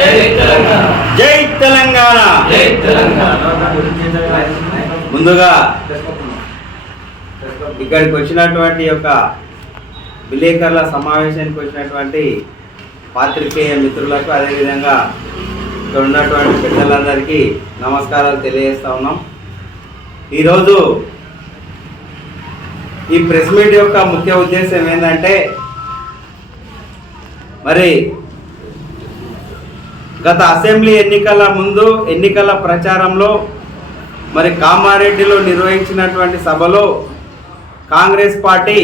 జై తెలంగాణ. ముందుగా ఇక్కడికి వచ్చినటువంటి యొక్క విలేకరుల సమావేశానికి వచ్చినటువంటి పాత్రికేయ మిత్రులకు, అదేవిధంగా ఇక్కడ ఉన్నటువంటి పెద్దలందరికీ నమస్కారాలు తెలియజేస్తా ఉన్నాం. ఈరోజు ఈ ప్రెస్ మీట్ యొక్క ముఖ్య ఉద్దేశం ఏంటంటే, మరి గత అసెంబ్లీ ఎన్నికల ముందు ఎన్నికల ప్రచారంలో మరి కామారెడ్డిలో నిర్వహించినటువంటి సభలో కాంగ్రెస్ పార్టీ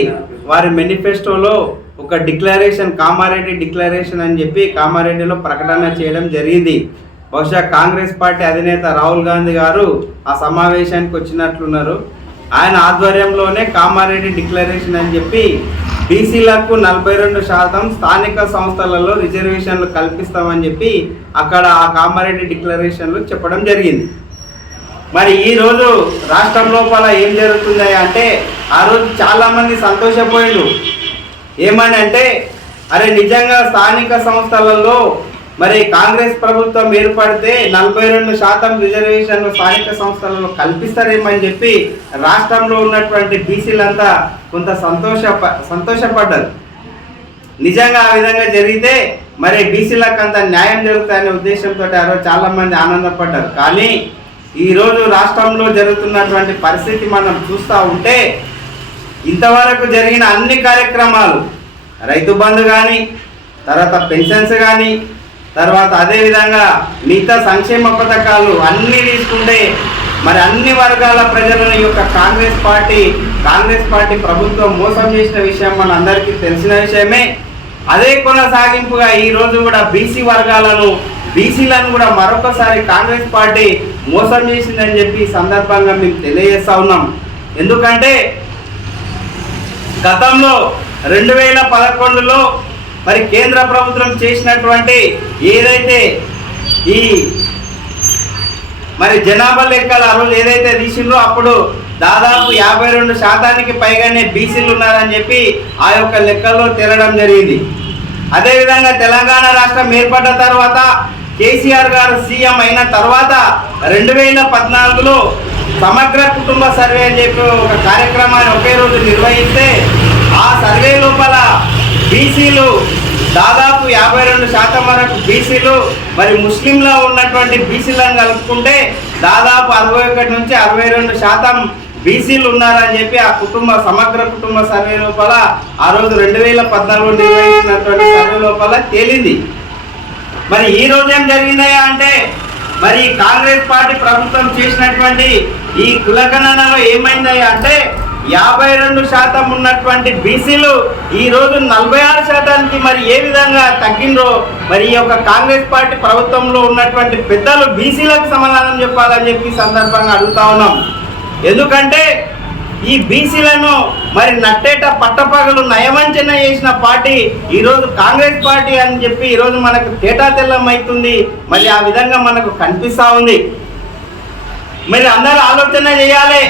వారి మేనిఫెస్టోలో ఒక డిక్లరేషన్, కామారెడ్డి డిక్లరేషన్ అని చెప్పి కామారెడ్డిలో ప్రకటన చేయడం జరిగింది. బహుశా కాంగ్రెస్ పార్టీ అధినేత రాహుల్ గాంధీ గారు ఆ సమావేశానికి వచ్చినట్లున్నారు. ఆయన ఆధ్వర్యంలోనే కామారెడ్డి డిక్లరేషన్ అని చెప్పి బీసీలకు 42% స్థానిక సంస్థలలో రిజర్వేషన్లు కల్పిస్తామని చెప్పి అక్కడ ఆ కామారెడ్డి డిక్లరేషన్లు చెప్పడం జరిగింది. మరి ఈరోజు రాష్ట్రం లోపల ఏం జరుగుతుంది అంటే, ఆ రోజు చాలామంది సంతోషపోయిండు. ఏమని అంటే, అరే నిజంగా స్థానిక సంస్థలలో మరి కాంగ్రెస్ ప్రభుత్వం ఏర్పడితే 42% రిజర్వేషన్లు స్థానిక సంస్థలలో కల్పిస్తారేమని చెప్పి రాష్ట్రంలో ఉన్నటువంటి బీసీలంతా కొంత సంతోషపడ్డారు. నిజంగా ఆ విధంగా జరిగితే మరి బీసీలకు అంత న్యాయం జరుగుతాయనే ఉద్దేశంతో ఆ రోజు చాలామంది ఆనందపడ్డారు. కానీ ఈరోజు రాష్ట్రంలో జరుగుతున్నటువంటి పరిస్థితి మనం చూస్తూ ఉంటే, ఇంతవరకు జరిగిన అన్ని కార్యక్రమాలు, రైతు బంధు కానీ, తర్వాత పెన్షన్స్ కానీ, తర్వాత అదేవిధంగా మిగతా సంక్షేమ పథకాలు అన్నీ తీసుకుంటే మరి అన్ని వర్గాల ప్రజలను యొక్క కాంగ్రెస్ పార్టీ ప్రభుత్వం మోసం చేసిన విషయం మన అందరికీ తెలిసిన విషయమే. అదే కొనసాగింపుగా ఈరోజు కూడా బీసీలను కూడా మరొకసారి కాంగ్రెస్ పార్టీ మోసం చేసిందని చెప్పి సందర్భంగా మేము తెలియజేస్తా ఉన్నాం. ఎందుకంటే గతంలో 2011లో మరి కేంద్ర ప్రభుత్వం చేసినటువంటి ఏదైతే ఈ మరి జనాభా లెక్కలు ఆ రోజు ఏదైతే తీసిండ్రో అప్పుడు దాదాపు 52% పైగానే బీసీలు ఉన్నారని చెప్పి ఆ యొక్క లెక్కల్లో తేలడం జరిగింది. అదేవిధంగా తెలంగాణ రాష్ట్రం ఏర్పడ్డ తర్వాత కేసీఆర్ గారు సీఎం అయిన తర్వాత 2014లో సమగ్ర కుటుంబ సర్వే అని చెప్పి ఒక కార్యక్రమాన్ని ఒకే రోజు నిర్వహిస్తే ఆ సర్వే లోపల బీసీలు దాదాపు 52% వరకు బీసీలు, మరి ముస్లింలో ఉన్నటువంటి బీసీలను కలుపుకుంటే దాదాపు 61 నుంచి 62% బీసీలు ఉన్నారని చెప్పి ఆ సమగ్ర కుటుంబ సర్వే లోపల ఆ రోజు 2014 నిర్వహించినటువంటి సర్వే లోపల తేలింది. మరి ఈ రోజు ఏం జరిగిందయ్యా అంటే, మరి కాంగ్రెస్ పార్టీ ప్రభుత్వం చేసినటువంటి ఈ కులగణనలో ఏమైందయ్యా అంటే, 52% ఉన్నటువంటి బీసీలు ఈ రోజు 46%కి మరి ఏ విధంగా తగ్గిందో మరి ఈ యొక్క కాంగ్రెస్ పార్టీ ప్రభుత్వంలో ఉన్నటువంటి పెద్దలు బీసీలకు సమాధానం చెప్పాలని చెప్పి సందర్భంగా అడుగుతా ఉన్నాం. ఎందుకంటే ఈ బీసీలను మరి నట్టేట పట్టపగలు నయవంచన చేసిన పార్టీ ఈరోజు కాంగ్రెస్ పార్టీ అని చెప్పి ఈరోజు మనకు తేటా తెల్లం అవుతుంది. మరి ఆ విధంగా మనకు కనిపిస్తూ ఉంది. మరి అందరూ ఆలోచన చేయాలి.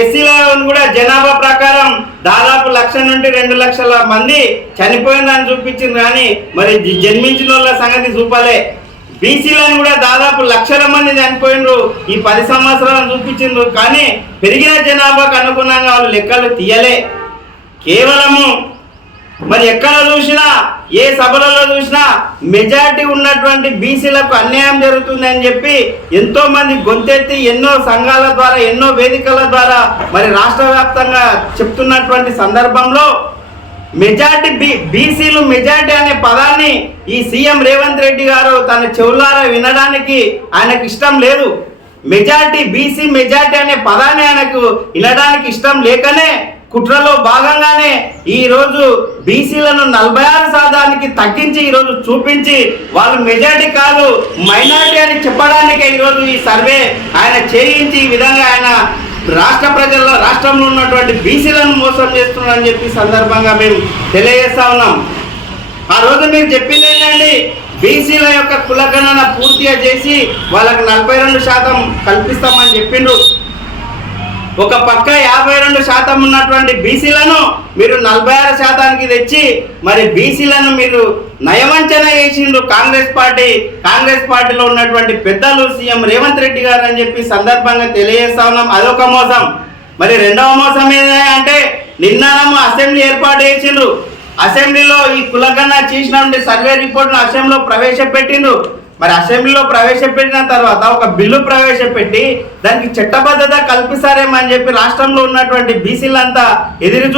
ఎస్సీలను కూడా జనాభా ప్రకారం దాదాపు 1,00,000 నుండి 2 లక్షల మంది చనిపోయిందని చూపించింది, కానీ మరి జన్మించిన వాళ్ళ సంగతి చూపలే. బీసీలను కూడా దాదాపు 1,00,000 మంది చనిపోయినరు ఈ 10 సంవత్సరాలను చూపించిండ్రు, కానీ పెరిగిన జనాభాకు అనుగుణంగా వాళ్ళు లెక్కలు తీయలే. కేవలము మరి ఎక్కడ చూసినా, ఏ సభలలో చూసినా మెజారిటీ ఉన్నటువంటి బీసీలకు అన్యాయం జరుగుతుంది అని చెప్పి ఎంతో మంది గొంతెత్తి ఎన్నో సంఘాల ద్వారా, ఎన్నో వేదికల ద్వారా మరి రాష్ట్ర వ్యాప్తంగా చెప్తున్నటువంటి సందర్భంలో బీసీలు మెజారిటీ అనే పదాన్ని ఈ సీఎం రేవంత్ రెడ్డి గారు తన చెవులారా వినడానికి ఆయనకు ఇష్టం లేదు. బీసీ మెజారిటీ అనే పదాన్ని ఆయనకు వినడానికి ఇష్టం లేకనే కుట్రలో భాగంగానే ఈరోజు బీసీలను 46%కి తగ్గించి ఈరోజు చూపించి వాళ్ళు మెజారిటీ కాదు మైనారిటీ అని చెప్పడానికే ఈరోజు ఈ సర్వే ఆయన చేయించి ఈ విధంగా ఆయన రాష్ట్రంలో ఉన్నటువంటి బీసీలను మోసం చేస్తున్నారని చెప్పి సందర్భంగా మేము తెలియజేస్తా ఉన్నాం. ఆ రోజు మీరు చెప్పింది ఏంటండి, బీసీల యొక్క కులగణన పూర్తిగా చేసి వాళ్ళకి 42% కల్పిస్తామని చెప్పిండ్రు. ఒక పక్క 52% ఉన్నటువంటి బీసీలను మీరు 46%కి తెచ్చి మరి బీసీలను మీరు నయవంచన చేసిండ్రు కాంగ్రెస్ పార్టీలో ఉన్నటువంటి పెద్దలు, సీఎం రేవంత్ రెడ్డి గారు అని చెప్పి సందర్భంగా తెలియజేస్తా ఉన్నాం. అదొక మోసం. మరి రెండవ మోసం ఏంటంటే నిన్న అసెంబ్లీ ఏర్పాటు చేసిండ్రు. అసెంబ్లీలో ఈ కులగన్న చేసినటువంటి సర్వే రిపోర్ట్ను అసెంబ్లీలో ప్రవేశపెట్టిండ్రు. మరి అసెంబ్లీలో ప్రవేశపెట్టిన తర్వాత ఒక బిల్లు ప్రవేశపెట్టి దానికి చట్టబద్ధత కల్పిస్తారేమని చెప్పి రాష్ట్రంలో ఉన్నటువంటి బీసీలంతా ఎదురు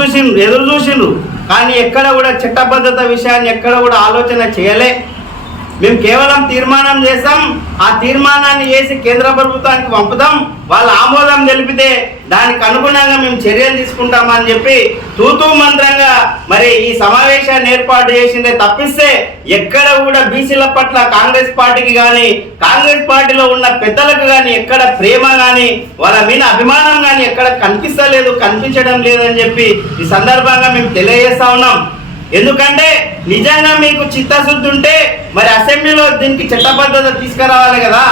చూసిండ్రు. కానీ ఎక్కడ కూడా చట్టబద్ధత విషయాన్ని ఎక్కడ కూడా ఆలోచన చేయలే. మేము కేవలం తీర్మానం చేస్తాం, ఆ తీర్మానాన్ని చేసి కేంద్ర ప్రభుత్వానికి పంపుతాం, వాళ్ళ ఆమోదం తెలిపితే దానికి అనుగుణంగా మేము చర్యలు తీసుకుంటామని చెప్పి తూతూ మంత్రంగా మరి ఈ సమావేశాన్ని ఏర్పాటు చేసిందే తప్పిస్తే ఎక్కడ కూడా బీసీల పట్ల కాంగ్రెస్ పార్టీకి కానీ కాంగ్రెస్ పార్టీలో ఉన్న పెద్దలకు కానీ ఎక్కడ ప్రేమ కానీ వాళ్ళ మీద అభిమానం కానీ ఎక్కడ కనిపించడం లేదని చెప్పి ఈ సందర్భంగా మేము తెలియజేస్తా ఉన్నాం. ఎందుకంటే నిజంగా మీకు చిత్తశుద్ధి ఉంటే మరి అసెంబ్లీలో దీనికి చట్టబద్ధత తీసుకురావాలి కదా.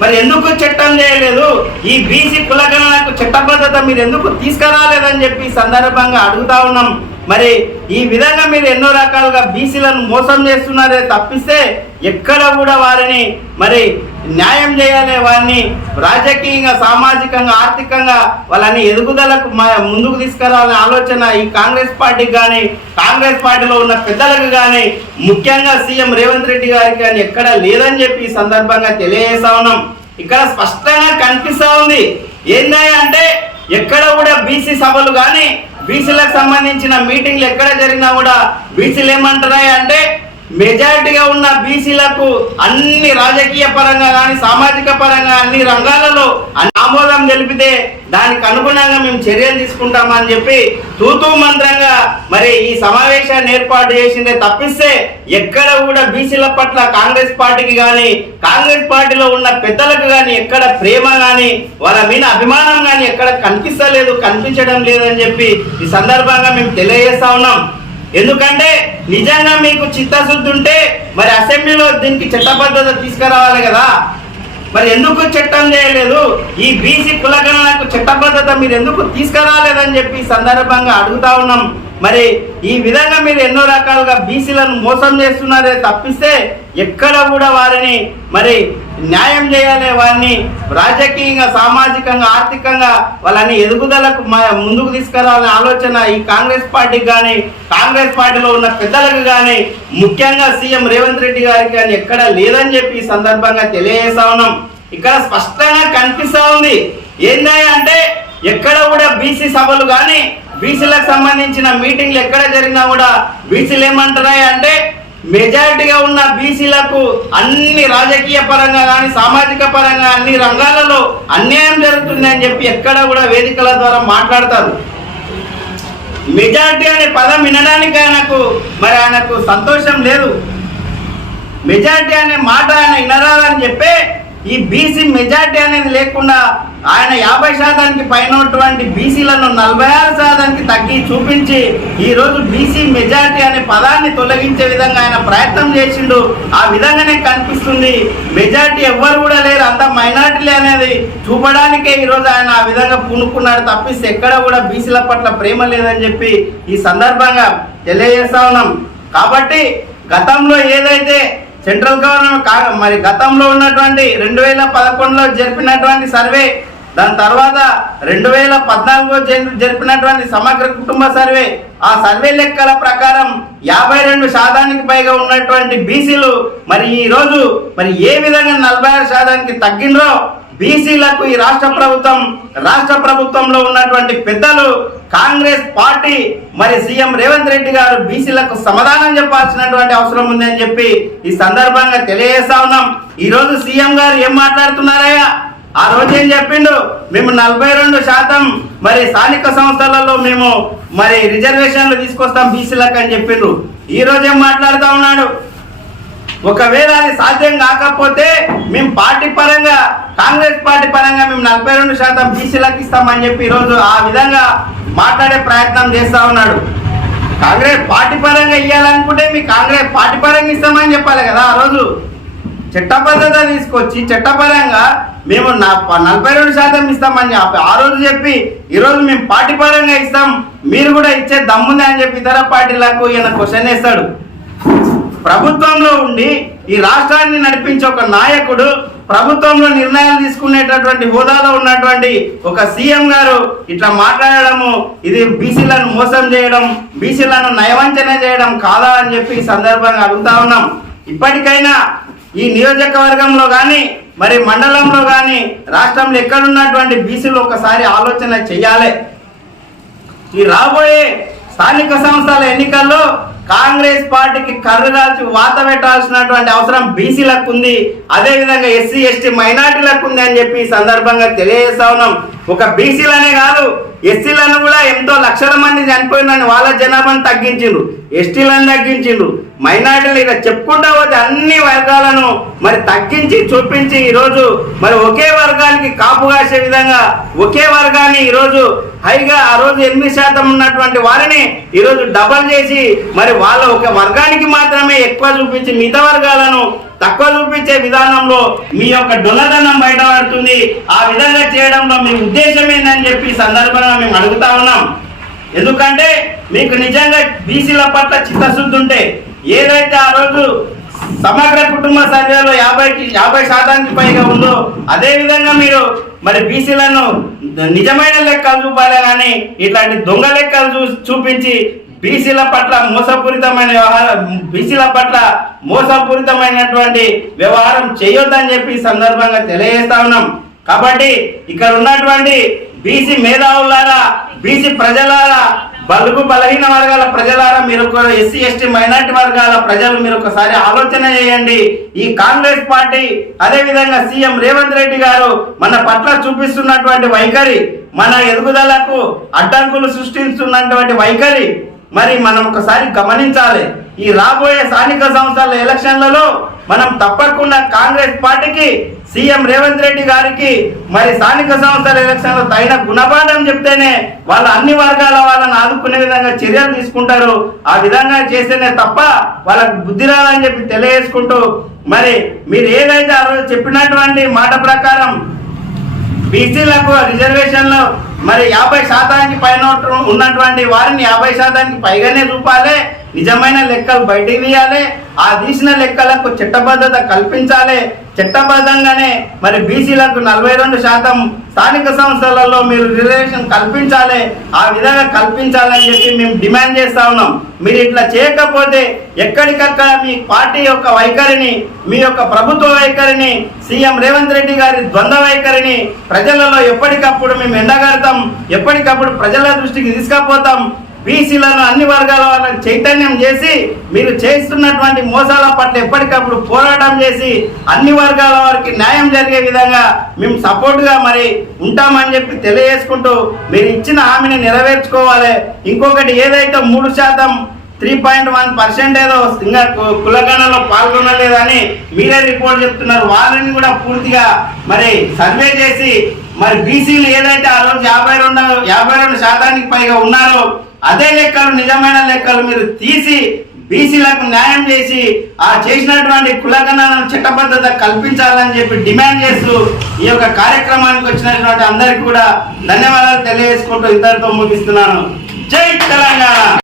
మరి ఎందుకు చట్టం చేయలేదు? ఈ బీసీ కులగణనకు చట్టబద్ధత మీరు ఎందుకు తీసుకురాలేదని చెప్పి సందర్భంగా అడుగుతా ఉన్నాం. మరి ఈ విధంగా మీరు ఎన్నో రకాలుగా బీసీలను మోసం చేస్తున్నారే తప్పిస్తే ఎక్కడ కూడా వారిని మరి న్యాయం చేయాలి, వారిని రాజకీయంగా, సామాజికంగా, ఆర్థికంగా వాళ్ళని ఎదుగుదలకు ముందుకు తీసుకురావాలనే ఆలోచన ఈ కాంగ్రెస్ పార్టీకి కానీ కాంగ్రెస్ పార్టీలో ఉన్న పెద్దలకు కానీ ముఖ్యంగా సీఎం రేవంత్ రెడ్డి గారికి కానీ ఎక్కడ లేదని చెప్పి ఈ సందర్భంగా తెలియజేస్తా ఉన్నాం. ఇక్కడ స్పష్టంగా కనిపిస్తా ఉంది. ఏంటంటే ఎక్కడ కూడా బీసీ సభలు కానీ బీసీలకు సంబంధించిన మీటింగ్లు ఎక్కడ జరిగినా కూడా బీసీలు ఏమంటారా అంటే మెజారిటీగా ఉన్న బీసీలకు అన్ని రాజకీయ పరంగా కానీ సామాజిక పరంగా అన్ని రంగాలలో ఆమోదం తెలిపితే దానికి అనుగుణంగా మేము చర్యలు తీసుకుంటామని చెప్పి తూతూ మంత్రంగా మరి ఈ సమావేశాన్ని ఏర్పాటు చేసిందే తప్పిస్తే ఎక్కడ కూడా బీసీల పట్ల కాంగ్రెస్ పార్టీకి కానీ కాంగ్రెస్ పార్టీలో ఉన్న పెద్దలకు కానీ ఎక్కడ ప్రేమ కానీ వాళ్ళ మీద అభిమానం కానీ ఎక్కడ కనిపించడం లేదని చెప్పి ఈ సందర్భంగా మేము తెలియజేస్తా ఉన్నాం. ఎందుకంటే నిజంగా మీకు చిత్తశుద్ధి ఉంటే మరి అసెంబ్లీలో దీనికి చట్టబద్ధత తీసుకురావాలి కదా. మరి ఎందుకు చట్టం చేయలేదు? ఈ బీసీ కులగణనకు చట్టబద్ధత మీరు ఎందుకు తీసుకురాలేదని చెప్పి సందర్భంగా అడుగుతా ఉన్నాం. మరి ఈ విధంగా మీరు ఎన్నో రకాలుగా బీసీలను మోసం చేస్తున్నారే తప్పిస్తే ఎక్కడ కూడా వారిని మరి న్యాయం చేయాలి, వారిని రాజకీయంగా, సామాజికంగా, ఆర్థికంగా వాళ్ళని ఎదుగుదలకు ముందుకు తీసుకురావాలనే ఆలోచన ఈ కాంగ్రెస్ పార్టీకి కానీ కాంగ్రెస్ పార్టీలో ఉన్న పెద్దలకు కానీ ముఖ్యంగా సీఎం రేవంత్ రెడ్డి గారికి కానీ ఎక్కడ లేదని చెప్పి ఈ సందర్భంగా తెలియజేస్తా ఉన్నాం. ఇక్కడ స్పష్టంగా కనిపిస్తా ఉంది. ఏంటంటే ఎక్కడ కూడా బీసీ సభలు కానీ బీసీలకు సంబంధించిన మీటింగ్లు ఎక్కడ జరిగినా కూడా బీసీలు ఏమంటారా అంటే మెజారిటీగా ఉన్న బీసీలకు అన్ని రాజకీయ పరంగా కానీ సామాజిక పరంగా అన్ని రంగాలలో అన్యాయం జరుగుతుంది అని చెప్పి ఎక్కడ కూడా వేదికల ద్వారా మాట్లాడతారు. మెజారిటీ అనే పదం వినడానికి ఆయనకు సంతోషం లేదు. మెజారిటీ అనే మాట ఆయన వినరాలని చెప్పి ఈ బీసీ మెజారిటీ అనేది లేకుండా ఆయన 50% పైన ఉన్నటువంటి బీసీలను 46% తగ్గి చూపించి ఈరోజు బీసీ మెజారిటీ అనే పదాన్ని తొలగించే విధంగా ఆయన ప్రయత్నం చేసిండు. ఆ విధంగానే కనిపిస్తుంది. మెజారిటీ ఎవ్వరు కూడా లేరు, అంత మైనారిటీలే అనేది చూపడానికే ఈరోజు ఆయన ఆ విధంగా పూనుకున్నాడు తప్పిస్తే ఎక్కడ కూడా బీసీల పట్ల ప్రేమ లేదని చెప్పి ఈ సందర్భంగా తెలియజేస్తా ఉన్నాం. కాబట్టి గతంలో ఏదైతే సెంట్రల్ గవర్నమెంట్ మరి గతంలో ఉన్నటువంటి 2011లో జరిపినటువంటి సర్వే, దాని తర్వాత 2014లో జరిపినటువంటి సమగ్ర కుటుంబ సర్వే, ఆ సర్వే లెక్కల ప్రకారం 52% పైగా ఉన్నటువంటి బీసీలు మరి ఈ రోజు మరి ఏ విధంగా 46% తగ్గినరో బీసీలకు ఈ రాష్ట్ర ప్రభుత్వంలో ఉన్నటువంటి పెద్దలు కాంగ్రెస్ పార్టీ మరి సీఎం రేవంత్ రెడ్డి గారు బీసీలకు సమాధానం చెప్పాల్సినటువంటి అవసరం ఉందని చెప్పి ఈ సందర్భంగా తెలియజేస్తా ఉన్నాం. ఈ రోజు సీఎం గారు ఏం మాట్లాడుతున్నారయ్యా? ఆ రోజు ఏం చెప్పిండు? మేము 42% మరి స్థానిక సంస్థలలో మేము మరి రిజర్వేషన్లు తీసుకొస్తాం బీసీలకు అని చెప్పిండ్రు. ఈ రోజు ఏం మాట్లాడుతూ ఉన్నాడు? ఒకవేళ అది సాధ్యం కాకపోతే మేము పార్టీ పరంగా కాంగ్రెస్ పార్టీ పరంగా మేము 42% బీసీలకు ఇస్తామని చెప్పి ఈరోజు ఆ విధంగా మాట్లాడే ప్రయత్నం చేస్తా ఉన్నాడు. కాంగ్రెస్ పార్టీ పరంగా ఇవ్వాలనుకుంటే మీ కాంగ్రెస్ పార్టీ పరంగా ఇస్తామని చెప్పాలి కదా. ఆ రోజు చట్టబద్ధత తీసుకొచ్చి చట్టపరంగా మేము 42% ఇస్తామని ఆ రోజు చెప్పి ఈరోజు మేము పార్టీ పరంగా ఇస్తాం, మీరు కూడా ఇచ్చే దమ్ముంది అని చెప్పి ఇతర పార్టీలకు ఈయన క్వశ్చన్ వేస్తాడు. ప్రభుత్వంలో ఉండి ఈ రాష్ట్రాన్ని నడిపించే ఒక నాయకుడు, ప్రభుత్వంలో నిర్ణయాలు తీసుకునేటటువంటి హోదాలో ఉన్నటువంటి ఒక సీఎం గారు ఇట్లా మాట్లాడడము, ఇది బీసీలను మోసం చేయడం, బీసీలను నయవంచన చేయడం కాదా అని చెప్పి ఈ సందర్భంగా అడుగుతా ఉన్నాం. ఇప్పటికైనా ఈ నియోజకవర్గంలో కానీ మరి మండలంలో కానీ రాష్ట్రంలో ఎక్కడున్నటువంటి బీసీలు ఒకసారి ఆలోచన చెయ్యాలి. ఈ రాబోయే స్థానిక సంస్థల ఎన్నికల్లో కాంగ్రెస్ పార్టీకి కర్రుగాల్చి వాత పెట్టాల్సినటువంటి అవసరం బీసీలకు ఉంది, అదేవిధంగా ఎస్సీ ఎస్టీ మైనార్టీలకు ఉంది అని చెప్పి ఈ సందర్భంగా తెలియజేస్తా ఉన్నాం. ఒక బీసీలనే కాదు, ఎస్సీలను కూడా ఎంతో లక్షల మంది చనిపోయిందని వాళ్ళ జనాభాను తగ్గించిండ్రు, ఎస్టీలను తగ్గించిండ్రు, మైనార్టీలు ఇక చెప్పుకుంటా పోతే అన్ని వర్గాలను మరి తగ్గించి చూపించి ఈరోజు మరి ఒకే వర్గానికి కాపు కాసే విధంగా ఒకే వర్గాన్ని ఈరోజు హైగా ఆ రోజు 8% ఉన్నటువంటి వారిని ఈరోజు డబల్ చేసి మరి వాళ్ళ ఒక వర్గానికి మాత్రమే ఎక్కువ చూపించి మిగతా వర్గాలను తక్కువ చూపించే విధానంలో మీ యొక్క డొల్లదనం బయటపడుతుంది. ఆ విధంగా చేయడంలో మీ ఉద్దేశం ఏందని చెప్పి సందర్భంగా మేము అడుగుతా ఉన్నాం. ఎందుకంటే మీకు నిజంగా బీసీల పట్ల చిత్తశుద్ధి ఉంటే ఏదైతే ఆ రోజు సమగ్ర కుటుంబ సర్వేలో 50% పైగా ఉందో అదే విధంగా మీరు మరి బీసీలను నిజమైన లెక్కలు చూపాలి, కానీ ఇట్లాంటి దొంగ లెక్కలు చూపించి బీసీల పట్ల మోసపూరితమైనటువంటి వ్యవహారం చేయొద్దని చెప్పి సందర్భంగా తెలియజేస్తా ఉన్నాం. కాబట్టి ఇక్కడ ఉన్నటువంటి బీసీ మేధావులారా, బీసీ ప్రజలారా, బలుగు బలహీన వర్గాల ప్రజలారా, మీరు ఎస్సీ ఎస్టీ మైనార్టీ వర్గాల ప్రజలు మీరు ఒకసారి ఆలోచన చేయండి. ఈ కాంగ్రెస్ పార్టీ అదేవిధంగా సీఎం రేవంత్ రెడ్డి గారు మన పట్ల చూపిస్తున్నటువంటి వైఖరి, మన ఎదుగుదలకు అడ్డంకులు సృష్టిస్తున్నటువంటి వైఖరి మరి మనం ఒకసారి గమనించాలి. ఈ రాబోయే స్థానిక సంస్థల ఎలక్షన్లలో మనం తప్పకుండా కాంగ్రెస్ పార్టీకి, సీఎం రేవంత్ రెడ్డి గారికి మరి స్థానిక సంస్థల ఎలక్షన్లో తగిన గుణపాఠం చెప్తేనే వాళ్ళ అన్ని వర్గాల వాళ్ళని ఆదుకునే విధంగా చర్యలు తీసుకుంటారు. ఆ విధంగా చేస్తేనే తప్ప వాళ్ళకు బుద్ధి రాదని చెప్పి తెలియజేసుకుంటూ మరి మీరు ఏదైతే ఆ రోజు చెప్పినటువంటి మాట ప్రకారం బీసీలకు రిజర్వేషన్లో మరి 50% పైన ఉన్నటువంటి వారిని 50% పైగానే చూపాలి, నిజమైన లెక్కలు బయటికి తీయాలి, ఆ తీసిన లెక్కలకు చట్టబద్ధత కల్పించాలి. చట్టబద్ధంగానే మరి బీసీలకు 42% స్థానిక సంస్థలలో మీరు రిజర్వేషన్ కల్పించాలి, ఆ విధంగా కల్పించాలని చెప్పి మేము డిమాండ్ చేస్తా ఉన్నాం. మీరు ఇట్లా చేయకపోతే ఎక్కడికక్కడ మీ పార్టీ యొక్క వైఖరిని, మీ యొక్క ప్రభుత్వ వైఖరిని, సీఎం రేవంత్ రెడ్డి గారి ద్వంద్వ వైఖరిని ప్రజలలో ఎప్పటికప్పుడు మేము ఎండగడతాం, ఎప్పటికప్పుడు ప్రజల దృష్టికి తీసుకుపోతాం. బీసీలను అన్ని వర్గాల వాళ్ళని చైతన్యం చేసి మీరు చేస్తున్నటువంటి మోసాల పట్ల ఎప్పటికప్పుడు పోరాటం చేసి అన్ని వర్గాల వారికి న్యాయం జరిగే విధంగా మేము సపోర్ట్గా మరి ఉంటామని చెప్పి తెలియజేసుకుంటూ మీరు ఇచ్చిన హామీని నెరవేర్చుకోవాలి. ఇంకొకటి ఏదైతే 3% 3.1% ఏదో ఇంకా కులగణలో పాల్గొనలేదని మీరే రిపోర్ట్ చెప్తున్నారు, వాళ్ళని కూడా పూర్తిగా మరి సర్వే చేసి మరి బీసీలు ఏదైతే ఆ రోజు 52% పైగా ఉన్నారో అదే లెక్కలు, నిజమైన లెక్కలు మీరు తీసి బీసీలకు న్యాయం చేసి ఆ చేసినటువంటి కులగణాలను చట్టబద్ధత కల్పించాలని చెప్పి డిమాండ్ చేస్తూ ఈ యొక్క కార్యక్రమానికి వచ్చినటువంటి అందరికీ కూడా ధన్యవాదాలు తెలియజేసుకుంటూ ఇంతటితో ముగిస్తున్నాను. జై తెలంగాణ.